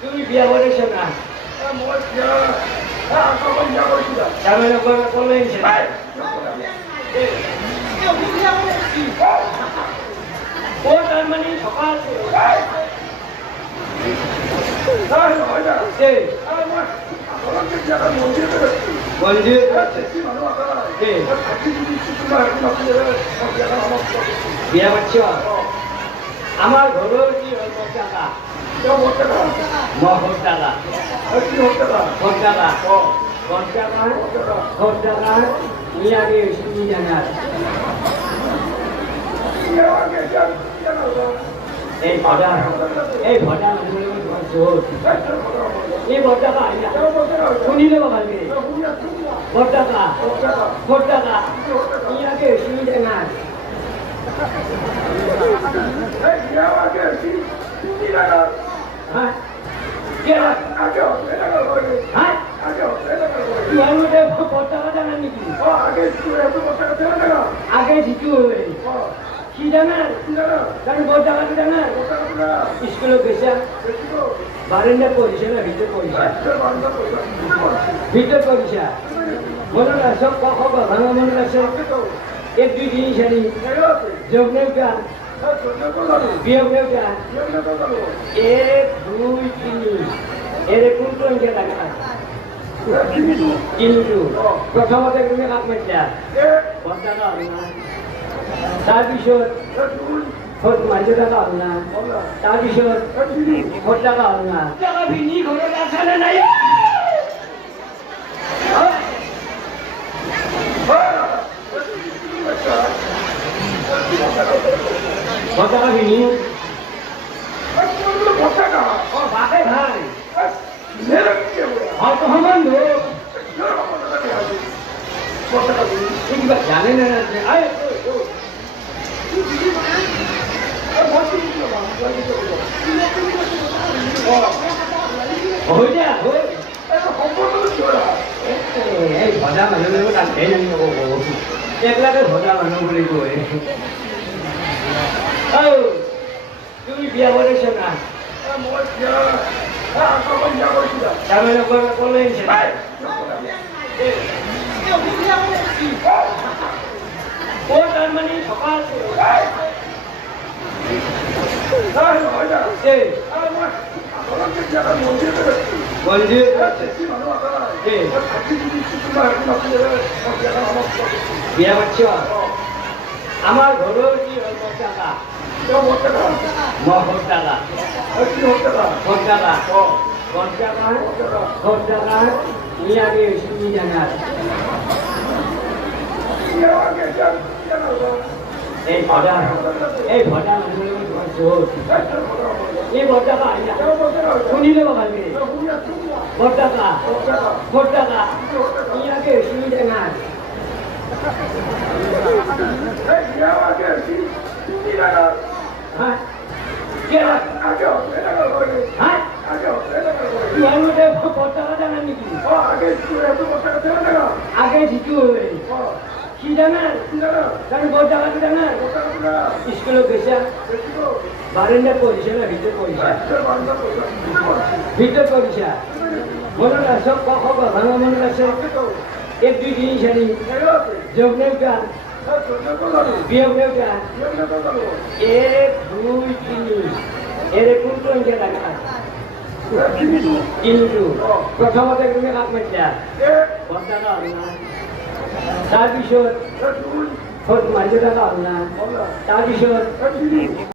তুমি বিয়া করেছো না জামাই করলে ও তার মানে সকাল বিয়া করছ আমার ঘরের কি টাকা এই ভটা এই ভটাকা শুনিলে ভালকে ভটাকা ইয়াকে সুবিধা না হ্যাঁ আগে জিতু কি জানা বহুত টাকা জানা স্কুলে গেছে বারেন্ডা পড়িছে না ভিতরে পড়িছে মনে আছে ভাঙা মনে আছে এক দুই জিনিস আনি যোগ নেওয়া বিয়োগ নেওয়া এক দুই তিন এর কোন কোন টাকা কিন্তু প্রথমতে তুমি কাপ মাৰিছা টাকা হ'ল না তাৰপিছত মাৰিছে টাকা হ'ল না তাৰপিছত টাকা হ'ল না টাকা ভিনি ঘৰত আছেনে নাই টাকা ভিনি বাপে ভাই হয়তো সমান কিবা জানে না ভজা মানুহ একলাকে ভজা মানুহ বুলি কয় তুমি বিয়া করেছো না জামাই করলে ও তার মানে সকাল বিয়া করছ আমার ঘরের কি টাকা ইয়াকে সুবিধা না এই ভটা এই ভটাকা শুনিলে ভালকে ভটাকা ইয়াকে সুবিধা না আগে জিতু কি জানা বহুত টাকা জানা স্কুলে গেছে বারেন্ডা পড়িছে না ভিতরে পড়িছে মনে আছে ভাঙা মনে আছে এক দুই জিনিস আনি যোগ নেওয়া বিয়োগ নেওয়া এক দুই তিন এর কোন কোন টাকা কিন্তু প্রথমতে তুমি কাপ মাৰিছা টাকা হ'ল না তাৰপিছত মাৰিছে টাকা হ'ল না তাৰপিছত